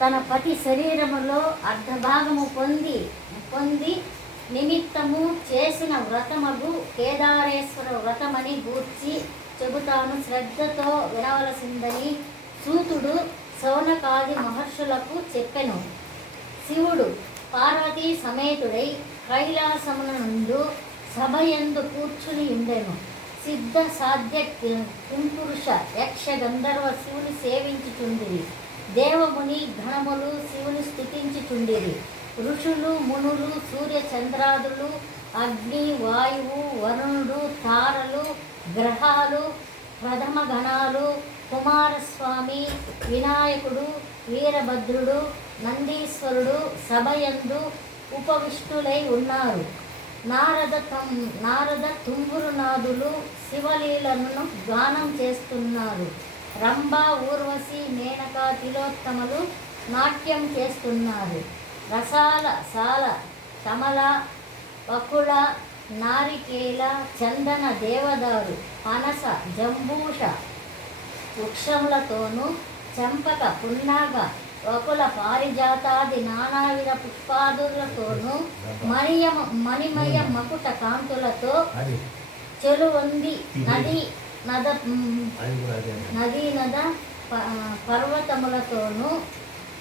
తన పతి శరీరములో అర్ధభాగము పొంది పొంది నిమిత్తము చేసిన వ్రతమగు కేదారేశ్వర వ్రతమని గూర్చి చెబుతాను. శ్రద్ధతో వినవలసిందని సూతుడు శౌనకాది మహర్షులకు చెప్పెను. శివుడు పార్వతీ సమేతుడై కైలాసమున నుండు సభయందు కూర్చుని ఉండెను. సిద్ధ సాధ్య కింపురుష యక్ష గంధర్వ శివుని సేవించుచుండిరి. దేవముని గణములు శివుని స్థుతించుచుండిరి. ఋషులు మునులు సూర్య చంద్రాదులు అగ్ని వాయువు వరుణుడు తారలు గ్రహాలు ప్రథమ గణాలు కుమారస్వామి వినాయకుడు వీరభద్రుడు నందీశ్వరుడు సభయందు ఉపవిష్టులై ఉన్నారు. నారద తం నారద తుంబురునాథులు శివలీలను గానం చేస్తున్నారు. రంభ ఊర్వశి మేనక తిలోత్తమలు నాట్యం చేస్తున్నారు. రసాల సాల కమల పకుళ నారికేల చందన దేవదారు పనస జంబూష వృక్షములతోనూ చంపక పున్నాగ వకుల పారిజాతాది నానావిధ పుష్పాదులతోనూ మణియమ మణిమయ మకుట కాంతులతో చెలువంది నది నద నదీ నద పర్వతములతోనూ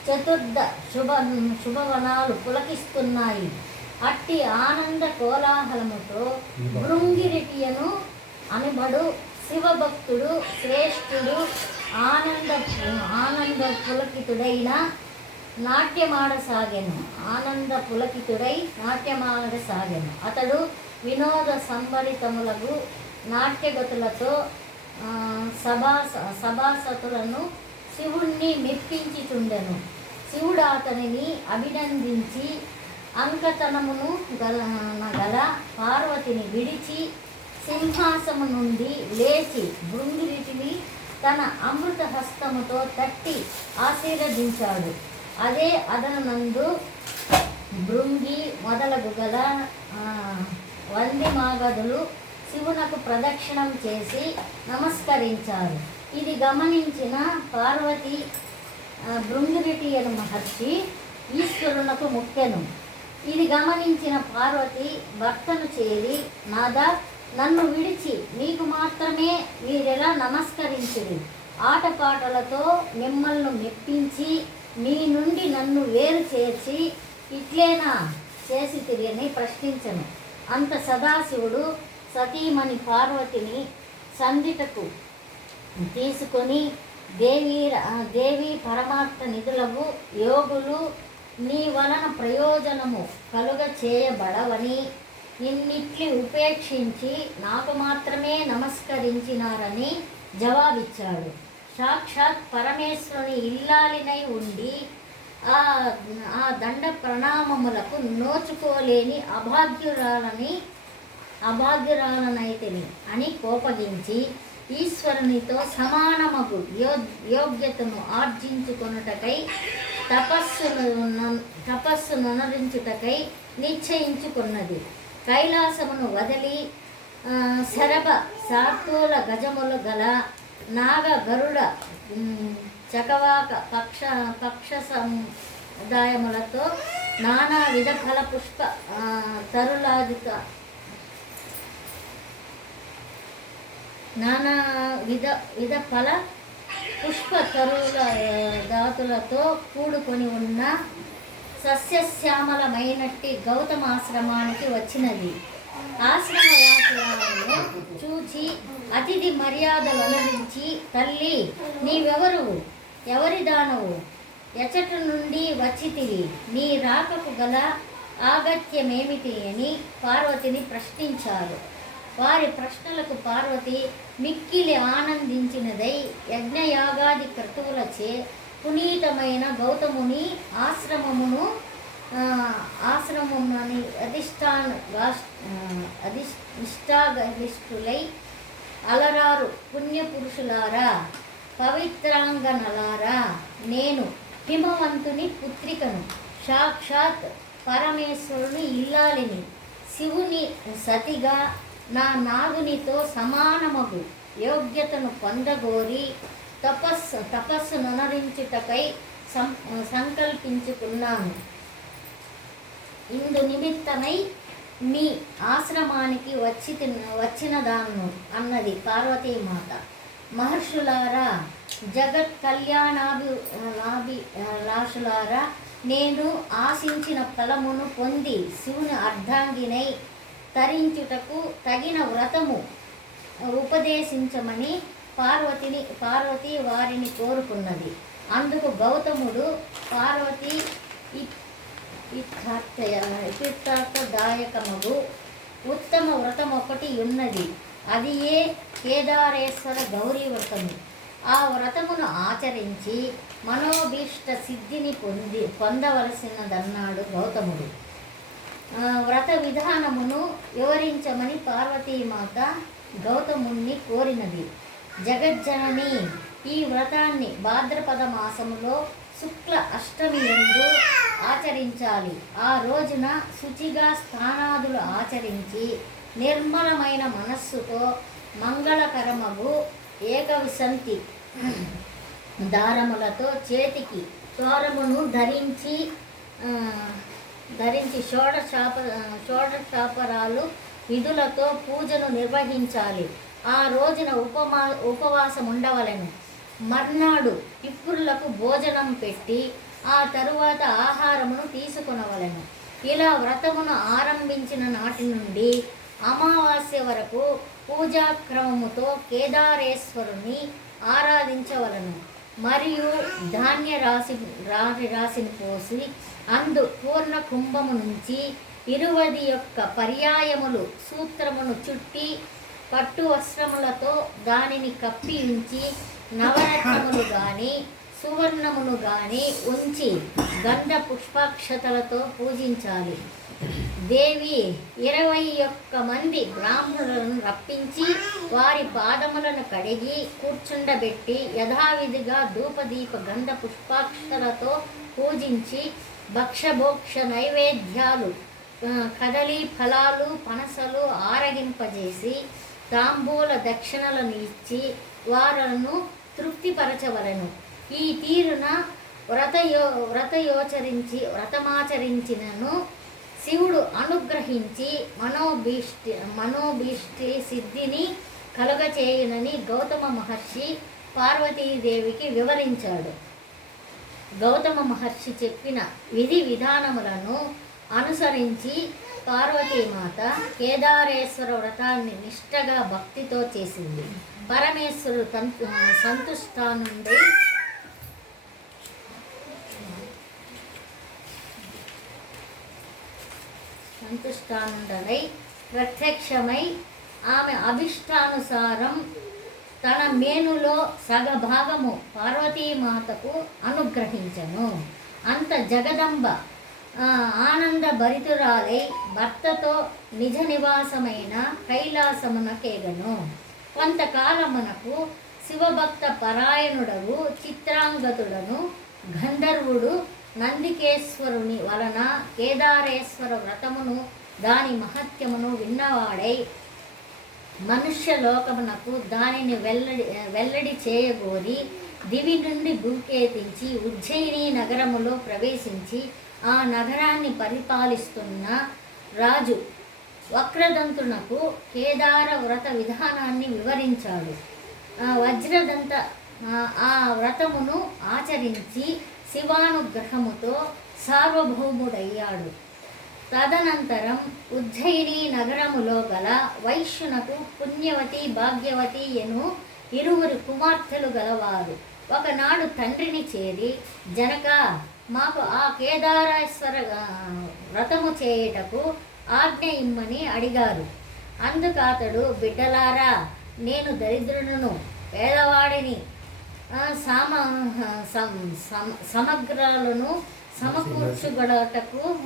చతుర్థ శుభ శుభవనాలు పులకిస్తున్నాయి. అట్టి ఆనంద కోలాహలముతో భృంగిరిటియను అనబడు శివభక్తుడు శ్రేష్ఠుడు ఆనంద ఆనంద పులకితుడైన నాట్యమాడసాగెను. ఆనంద పులకితుడై నాట్యమాడసాగెను. అతడు వినోద సంబరితములకు నాట్యగతులతో సభా సభాసతులను శివుణ్ణి మెప్పించుచుండెను. శివుడు అతనిని అభినందించి అంకతనమును గల గల పార్వతిని విడిచి సింహాసము నుండి లేచి భృంగిరిటిని తన అమృత హస్తముతో తట్టి ఆశీర్వదించాడు. అదే అదనందు భృంగి మొదలగు గల వంది మాగదులు శివునకు ప్రదక్షిణం చేసి నమస్కరించారు. ఇది గమనించిన పార్వతి ఆ, భృంగిరిటి అను మహర్షి ఈశ్వరునకు ముఖ్యను ఇది గమనించిన పార్వతి భర్తను చేరి నాదా నన్ను విడిచి మీకు మాత్రమే మీరెలా నమస్కరించింది ఆటపాటలతో మిమ్మల్ని మెప్పించి మీ నుండి నన్ను వేరు చేర్చి ఇట్లేనా? చేసి తిరిగని ప్రశ్నించను. అంత సదాశివుడు సతీమణి పార్వతిని సంధిటకు తీసుకొని దేవి దేవి పరమాత్మ నిధులకు యోగులు నీ వలన ప్రయోజనము కలుగ చేయబడవని నిన్నిట్లి ఉపేక్షించి నాకు మాత్రమే నమస్కరించినారని జవాబిచ్చాడు. సాక్షాత్ పరమేశ్వరుని ఇల్లాలినై ఉండి ఆ ఆ దండ ప్రణామములకు నోచుకోలేని అభాగ్యురాలని అభాగ్యురాలనైతిని అని కోపగించి ఈశ్వరునితో సమానమగు యో యోగ్యతను ఆర్జించుకొనుటకై తపస్సును తపస్సును అనురించుటకై నిశ్చయించుకున్నది. కైలాసమును వదిలి ఆ, శరభ శార్దూల గజములు గల నాగ గరుడ ఉమ్, చకవాక పక్ష పక్ష సముదాయములతో నానా విధ ఫల పుష్ప ఆ, తరులాదిక నానా విధ విధ ఫల పుష్ప తరుల ఆ, దాతులతో కూడుకొని ఉన్న సస్యశ్యామలమైనట్టి గౌతమాశ్రమానికి వచ్చినది. ఆశ్రమవాసులను చూచి అతిథి మర్యాదలు అనుభవించి తల్లి నీవెవరు? ఎవరి దానవు? ఎచట నుండి వచ్చితివి నీ రాకకు గల ఆగత్యమేమిటి అని పార్వతిని ప్రశ్నించారు. వారి ప్రశ్నలకు పార్వతి మిక్కిలి ఆనందించినదై యజ్ఞయాగాది క్రతువులచే పునీతమైన గౌతముని ఆశ్రమమును ఆశ్రమముని అధిష్టాన అధిష్ అలరారు పుణ్యపురుషులారా పవిత్రాంగనలారా నేను హిమవంతుని పుత్రికను సాక్షాత్ పరమేశ్వరుని ఇల్లాలిని శివుని సతిగా నా నాగునితో సమానమగు యోగ్యతను పొందగోరి తపస్సు తపస్సు ననరించుటకై సం సంకల్పించుకున్నాను. ఇందు నిమిత్తమై మీ ఆశ్రమానికి వచ్చి వచ్చిన దాన్ను అన్నది పార్వతీమాత. మహర్షులారా జగత్ కళ్యాణాభి లాభి లాషులారా నేను ఆశించిన ఫలమును పొంది శివుని అర్ధాంగినై తరించుటకు తగిన వ్రతము ఉపదేశించమని పార్వతిని పార్వతి వారిని కోరుకున్నది. అందుకు గౌతముడు పార్వతి దాయకముగు ఉత్తమ వ్రతం ఒకటి ఉన్నది. అది ఏ కేదారేశ్వర గౌరీ వ్రతము. ఆ వ్రతమును ఆచరించి మనోభీష్ట సిద్ధిని పొంది పొందవలసినదన్నాడు గౌతముడు. వ్రత విధానమును వివరించమని పార్వతీమాత గౌతముణ్ణి కోరినది. జగజ్జనని ఈ వ్రతాన్ని భాద్రపద మాసములో శుక్ల అష్టమి ఎందు ఆచరించాలి. ఆ రోజున శుచిగా స్నానాదులు ఆచరించి నిర్మలమైన మనస్సుతో మంగళకరమగు ఏకవిశంతి దారములతో చేతికి చోరమును ధరించి ఆ, ధరించి షోడశాప షోడశాపరాలు విధులతో పూజను నిర్వహించాలి. ఆ రోజున ఉపమా ఉపవాసం ఉండవలెను. మర్నాడు పిప్పుర్లకు భోజనం పెట్టి ఆ తరువాత ఆహారమును తీసుకొనవలెను. ఇలా వ్రతమును ఆరంభించిన నాటి నుండి అమావాస్య వరకు పూజాక్రమముతో కేదారేశ్వరుని ఆరాధించవలను. మరియు ధాన్య రాశి రాశి రాశిని పోసి అందు పూర్ణ కుంభము నుంచి ఇరువది యొక్క పర్యాయములు సూత్రమును చుట్టి పట్టు వస్త్రములతో దానిని కప్పి ఉంచి నవరత్నములు గాని సువర్ణమును గాని ఉంచి గంధ పుష్పాక్షతలతో పూజించాలి. దేవి ఇరవై ఒక్క మంది బ్రాహ్మణులను రప్పించి వారి పాదములను కడిగి కూర్చుండబెట్టి యథావిధిగా ధూపదీప గంధ పుష్పాక్షలతో పూజించి భక్షభోక్ష నైవేద్యాలు కదలి ఫలాలు పనసలు ఆరగింపజేసి తాంబూల దక్షిణలను ఇచ్చి వారను తృప్తిపరచవలను. ఈ తీరున వ్రతయో వ్రతయోచరించి వ్రతమాచరించినను శివుడు అనుగ్రహించి మనోభీష్టి మనోభీష్టి సిద్ధిని కలుగచేయునని గౌతమ మహర్షి పార్వతీదేవికి వివరించాడు. గౌతమ మహర్షి చెప్పిన విధి విధానములను అనుసరించి పార్వతీమాత కేదారేశ్వర వ్రతాన్ని నిష్టగా భక్తితో చేసింది. పరమేశ్వరుడు తంతు సంతుష్టానుండి సంతుష్టానుండలై ప్రత్యక్షమై ఆమె అభిష్టానుసారం తన మేనులో సగభాగము పార్వతీమాతకు అనుగ్రహించను. అంత జగదంబ ఆనంద భరితురాలై భర్తతో నిజ నివాసమైన కైలాసమునకేగను కొంతకాలమునకు శివభక్త పరాయణుడవు చిత్రాంగతుడను గంధర్వుడు నందికేశ్వరుని వలన కేదారేశ్వర వ్రతమును దాని మహత్యమును విన్నవాడై మనుష్య లోకమునకు దానిని వెల్లడి వెల్లడి చేయగోరి దివి నుండి భూకేతించి ఉజ్జయిని నగరములో ప్రవేశించి ఆ నగరాన్ని పరిపాలిస్తున్న రాజు వక్రదంతునకు కేదార వ్రత విధానాన్ని వివరించాడు. వజ్రదంత ఆ, ఆ వ్రతమును ఆచరించి శివానుగ్రహముతో సార్వభౌముడయ్యాడు. తదనంతరం ఉజ్జయిని నగరములో గల వైశ్యునకు పుణ్యవతి భాగ్యవతి ఎను ఇరువురు కుమార్తెలు గలవారు. ఒకనాడు తండ్రిని చేరి జనక మాకు ఆ కేదారేశ్వర వ్రతము చేయుటకు ఆజ్ఞ ఇమ్మని అడిగారు. అందుకు అతడు బిడ్డలారా నేను దరిద్రులను పేదవాడిని సామ సమ- సమగ్రాలను సమకూర్చుగడటకు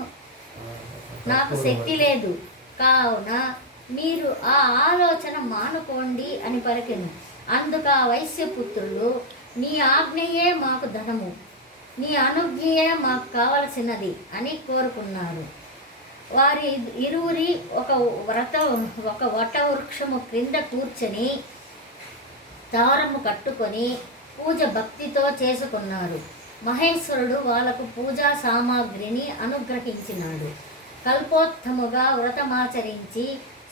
నాకు శక్తి లేదు. కావున మీరు ఆ ఆలోచన మానుకోండి అని పలికెను. అందుకు ఆ వైశ్యపుత్రులు నీ ఆజ్ఞయే మాకు ధనము. నీ అనుజ్ఞయే మాకు కావలసినది అని కోరుకున్నారు వారి ఇరువురి ఒక వ్రత ఒక వట వృక్షము క్రింద కూర్చొని దారము కట్టుకొని పూజ భక్తితో చేసుకున్నారు మహేశ్వరుడు వాళ్ళకు పూజా సామాగ్రిని అనుగ్రహించినాడు. కల్పోత్తముగా వ్రతమాచరించి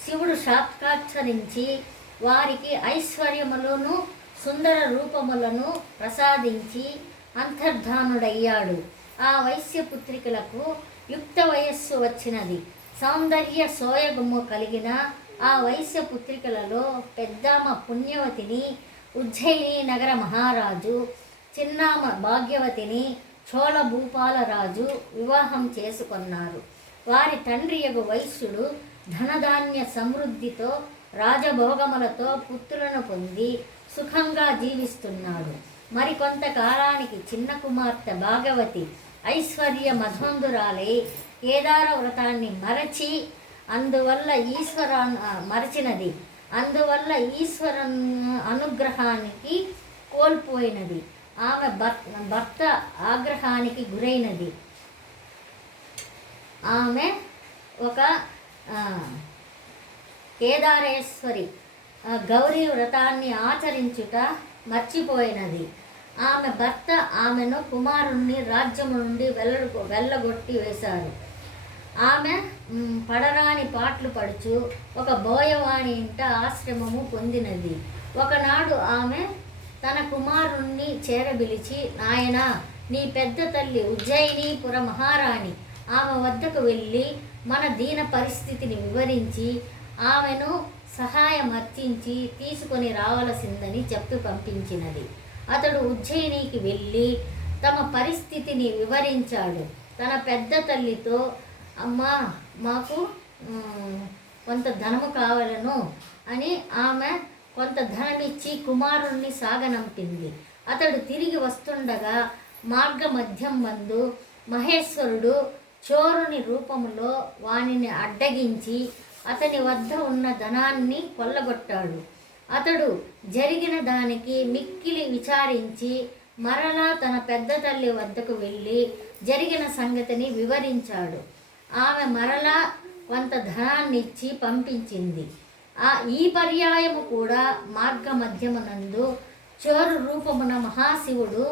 శివుడు సాక్షాత్కరించి వారికి ఐశ్వర్యములను సుందర రూపములను ప్రసాదించి అంతర్ధానుడయ్యాడు. ఆ వైశ్యపుత్రికలకు యుక్త వయస్సు వచ్చినది. సౌందర్య సోయగుమ్ము కలిగిన ఆ వైశ్య పుత్రికలలో పెద్దామ పుణ్యవతిని ఉజ్జయిని నగర మహారాజు చిన్నామ భాగ్యవతిని చోళ భూపాలరాజు వివాహం చేసుకొన్నారు. వారి తండ్రి యగు వైశ్యుడు ధనధాన్య సమృద్ధితో రాజభోగములతో పుత్రులను పొంది సుఖంగా జీవిస్తున్నాడు. మరికొంతకాలానికి చిన్న కుమార్తె భాగవతి ఐశ్వర్య మధోందురాలై కేదార వ్రతాన్ని మరచి అందువల్ల ఈశ్వర మరచినది. అందువల్ల ఈశ్వర అనుగ్రహానికి కోల్పోయినది. ఆమె భర్త భర్త ఆగ్రహానికి గురైనది. ఆమె ఒక కేదారేశ్వరి గౌరీ వ్రతాన్ని ఆచరించుట మర్చిపోయినది. ఆమె భర్త ఆమెను కుమారుణ్ణి రాజ్యము నుండి వెళ్ళ వెళ్ళగొట్టి వేశారు. ఆమె పడరాని పాటలు పడుచు ఒక బోయవాణి ఇంట ఆశ్రమము పొందినది. ఒకనాడు ఆమె తన కుమారుణ్ణి చేరబిలిచి నాయన నీ పెద్ద తల్లి ఉజ్జయినిపుర మహారాణి. ఆమె వద్దకు వెళ్ళి మన దీన పరిస్థితిని వివరించి ఆమెను సహాయం అర్చించి తీసుకొని రావలసిందని చెప్పి పంపించినది. అతడు ఉజ్జయినికి వెళ్ళి తమ పరిస్థితిని వివరించాడు. తన పెద్ద తల్లితో అమ్మా మాకు కొంత ధనము కావలను అని ఆమె కొంత ధనమిచ్చి కుమారుణ్ణి సాగనంపింది. అతడు తిరిగి వస్తుండగా మార్గ మధ్యం మందు మహేశ్వరుడు చోరుని రూపంలో వానిని అడ్డగించి అతని వద్ద ఉన్న ధనాన్ని కొల్లగొట్టాడు. అతడు జరిగిన దానికి మిక్కిలి విచారించి మరలా తన పెద్ద తల్లి వద్దకు వెళ్ళి జరిగిన సంగతిని వివరించాడు. ఆమె మరలా కొంత ధనాన్నిచ్చి పంపించింది. ఆ ఈ పర్యాయము కూడా మార్గ మధ్యమునందు చోరు రూపమున మహాశివుడు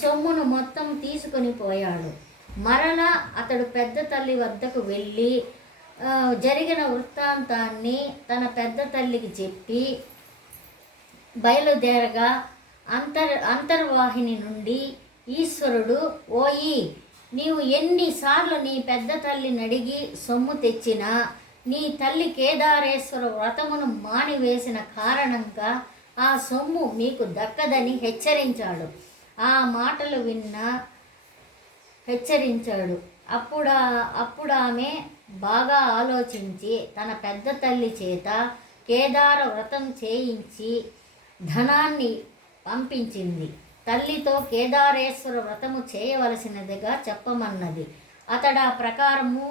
సొమ్మును మొత్తం తీసుకొని పోయాడు. మరలా అతడు పెద్ద తల్లి వద్దకు వెళ్ళి జరిగిన వృత్తాంతాన్ని తన పెద్ద తల్లికి చెప్పి బయలుదేరగా అంతర్ అంతర్వాహిని నుండి ఈశ్వరుడు ఓయి నీవు ఎన్నిసార్లు నీ పెద్ద తల్లిని అడిగి సొమ్ము తెచ్చినా నీ తల్లి కేదారేశ్వర వ్రతమును మానివేసిన కారణంగా ఆ సొమ్ము మీకు దక్కదని హెచ్చరించాడు. ఆ మాటలు విన్న హెచ్చరించాడు. అప్పుడు అప్పుడు ఆమె బాగా ఆలోచించి తన పెద్ద తల్లి చేత కేదార వ్రతం చేయించి ధనాన్ని పంపించింది. తల్లితో కేదారేశ్వర వ్రతము చేయవలసినదిగా చెప్పమన్నది. అతడు ఆ ప్రకారము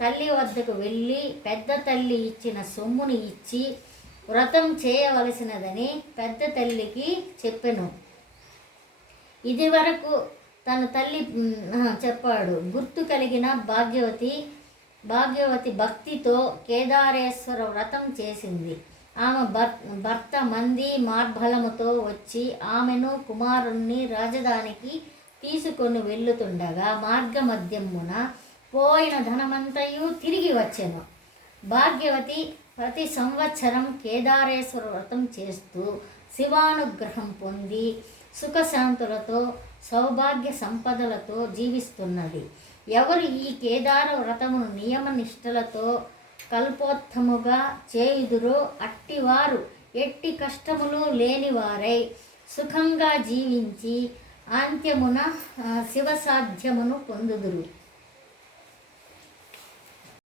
తల్లి వద్దకు వెళ్ళి పెద్ద తల్లి ఇచ్చిన సొమ్ముని ఇచ్చి వ్రతం చేయవలసినదని పెద్ద తల్లికి చెప్పెను. ఇది వరకు తన తల్లి చెప్పాడు. గుర్తు కలిగిన భాగ్యవతి భాగ్యవతి భక్తితో కేదారేశ్వర వ్రతం చేసింది. ఆమె భర్ భర్త మంది మార్బలముతో వచ్చి ఆమెను కుమారుణ్ణి రాజధానికి తీసుకొని వెళ్ళుతుండగా మార్గ మధ్యమున పోయిన ధనమంతయు తిరిగి వచ్చెను. భాగ్యవతి ప్రతి సంవత్సరం కేదారేశ్వర వ్రతం చేస్తూ శివానుగ్రహం పొంది సుఖశాంతులతో సౌభాగ్య సంపదలతో జీవిస్తున్నది. ఎవరు ఈ కేదార వ్రతమును నియమ నిష్టలతో కల్పోత్తముగా చేయుదురో అట్టివారు ఎట్టి కష్టములు లేనివారై సుఖంగా జీవించి అంత్యమున శివసాధ్యమును పొందుదురు.